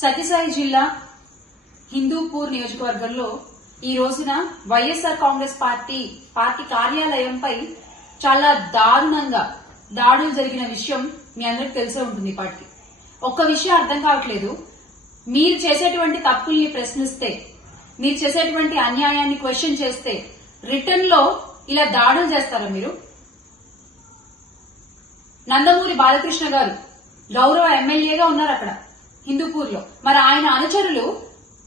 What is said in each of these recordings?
సత్యసాయి జిల్లా హిందూపూర్ నియోజకవర్గంలో ఈ రోజున వైఎస్ఆర్ కాంగ్రెస్ పార్టీ కార్యాలయంపై చాలా దారుణంగా దాడులు జరిగిన విషయం మీ అందరికి తెలిసే ఉంటుంది. ఇప్పటికి ఒక్క విషయం అర్థం కావట్లేదు. మీరు చేసేటువంటి తప్పుల్ని ప్రశ్నిస్తే, మీరు చేసేటువంటి అన్యాయాన్ని క్వశ్చన్ చేస్తే రిటర్న్ లో ఇలా దాడులు చేస్తారా మీరు? నందమూరి బాలకృష్ణ గారు గౌరవ ఎమ్మెల్యేగా ఉన్నారు అక్కడ హిందూపూర్ లో. మరి ఆయన అనుచరులు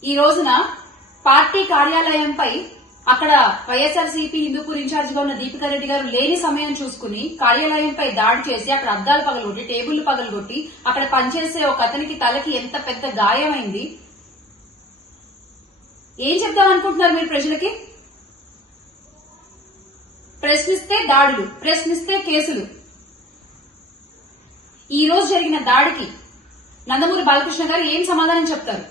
ఈ రోజున పార్టీ కార్యాలయంపై అక్కడ వైఎస్ఆర్సీపీ హిందూపూర్ ఇన్ఛార్జ్ గా ఉన్న దీపికా రెడ్డి గారు లేని సమయం చూసుకుని కార్యాలయంపై దాడి చేసి అక్కడ అద్దాలు పగలగొట్టి, టేబుల్ పగలగొట్టి, అక్కడ పనిచేసే ఒక అతనికి తలకి ఎంత పెద్ద గాయమైంది. ఏం చెప్దాం అనుకుంటున్నారు మీరు ప్రజలకి? ప్రశ్నిస్తే దాడులు, ప్రశ్నిస్తే కేసులు. ఈ రోజు జరిగిన దాడికి నందమూరి బాలకృష్ణ గారు ఏం సమాధానం చెప్తారు?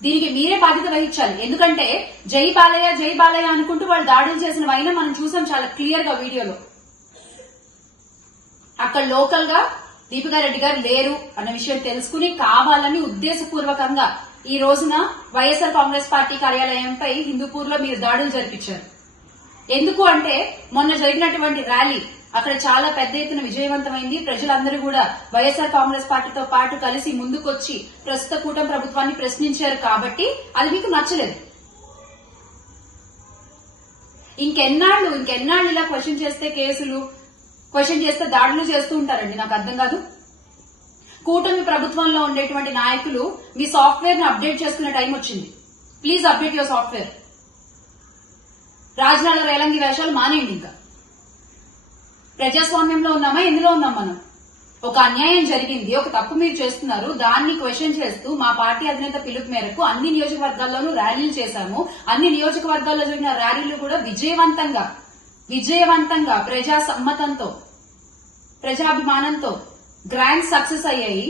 దీనికి మీరే బాధ్యత వహించాలి. ఎందుకంటే జై బాలయ్య జై బాలయ్య అనుకుంటూ వాళ్ళు దాడులు చేసిన వైన మనం చూసాం చాలా క్లియర్ గా వీడియోలో. అక్కడ లోకల్ గా దీపికా రెడ్డి గారు లేరు అన్న విషయం తెలుసుకుని కావాలని ఉద్దేశపూర్వకంగా ఈ రోజున వైఎస్ఆర్ కాంగ్రెస్ పార్టీ కార్యాలయంపై హిందూపూర్ లో మీరు దాడులు జరిపించారు. ఎందుకు అంటే మొన్న జరిగినటువంటి ర్యాలీ అక్కడ చాలా పెద్ద ఎత్తున విజయవంతమైంది. ప్రజలందరూ కూడా వైఎస్ఆర్ కాంగ్రెస్ పార్టీతో పాటు కలిసి ముందుకొచ్చి ప్రస్తుత కూటమి ప్రభుత్వాన్ని ప్రశ్నించారు కాబట్టి అది మీకు నచ్చలేదు. ఇంకెన్నాళ్ళు ఇలా క్వశ్చన్ చేస్తే కేసులు, క్వశ్చన్ చేస్తే దాడులు చేస్తూ ఉంటారండి? నాకు అర్థం కాదు. కూటమి ప్రభుత్వంలో ఉండేటువంటి నాయకులు మీ సాఫ్ట్వేర్ ని అప్డేట్ చేసుకునే టైం వచ్చింది. Please update your software. Rajanala Relangi వేషాలు మానేయండి. ఇంకా ప్రజాస్వామ్యంలో ఉన్నామా? ఎందులో ఉన్నాం మనం? ఒక అన్యాయం జరిగింది, ఒక తప్పు మీరు చేస్తున్నారు, దాన్ని క్వశ్చన్ చేస్తూ మా పార్టీ అధినేత పిలుపు మేరకు అన్ని నియోజకవర్గాల్లోనూ ర్యాలీలు చేశాము. అన్ని నియోజకవర్గాల్లో జరిగిన ర్యాలీలు కూడా విజయవంతంగా ప్రజా సమ్మతంతో, ప్రజాభిమానంతో గ్రాండ్ సక్సెస్ అయ్యాయి.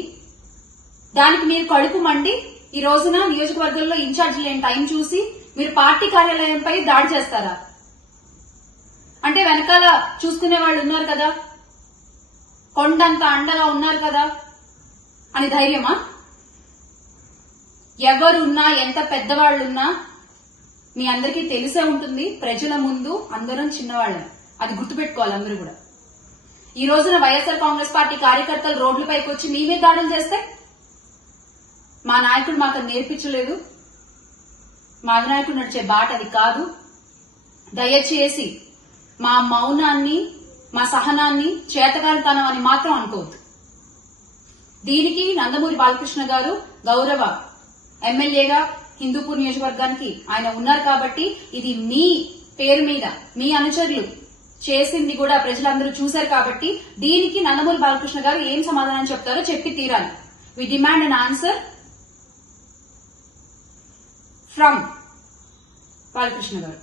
దానికి మీరు కడుపు మండి ఈ రోజున నియోజకవర్గంలో ఇన్ఛార్జ్ లేని టైం చూసి మీరు పార్టీ కార్యాలయంపై దాడి చేస్తారా? అంటే వెనకాల చూసుకునే వాళ్ళు ఉన్నారు కదా, కొండంత అండగా ఉన్నారు కదా అని ధైర్యమా? ఎవరున్నా, ఎంత పెద్దవాళ్లున్నా మీ అందరికీ తెలిసే ఉంటుంది, ప్రజల ముందు అందరం చిన్నవాళ్ళం. అది గుర్తుపెట్టుకోవాలి అందరూ కూడా. ఈ రోజున వైఎస్ఆర్ కాంగ్రెస్ పార్టీ కార్యకర్తలు రోడ్లపైకి వచ్చి మీ మీద దాడులు చేస్తే మా నాయకుడు మాకు నేర్పించలేదు, మా అధినాయకుడు నడిచే బాట అది కాదు. దయచేసి మా మౌనాన్ని, మా సహనాన్ని చేతకానితనం అని మాత్రం అనుకోవద్దు. దీనికి నందమూరి బాలకృష్ణ గారు గౌరవ ఎమ్మెల్యేగా హిందూపూర్ నియోజకవర్గానికి ఆయన ఉన్నారు కాబట్టి ఇది మీ పేరు మీద మీ అనుచరులు చేసింది కూడా ప్రజలందరూ చూశారు కాబట్టి దీనికి నందమూరి బాలకృష్ణ గారు ఏం సమాధానం చెప్తారో చెప్పి తీరాలి. We demand an answer from Balakrishna గారు.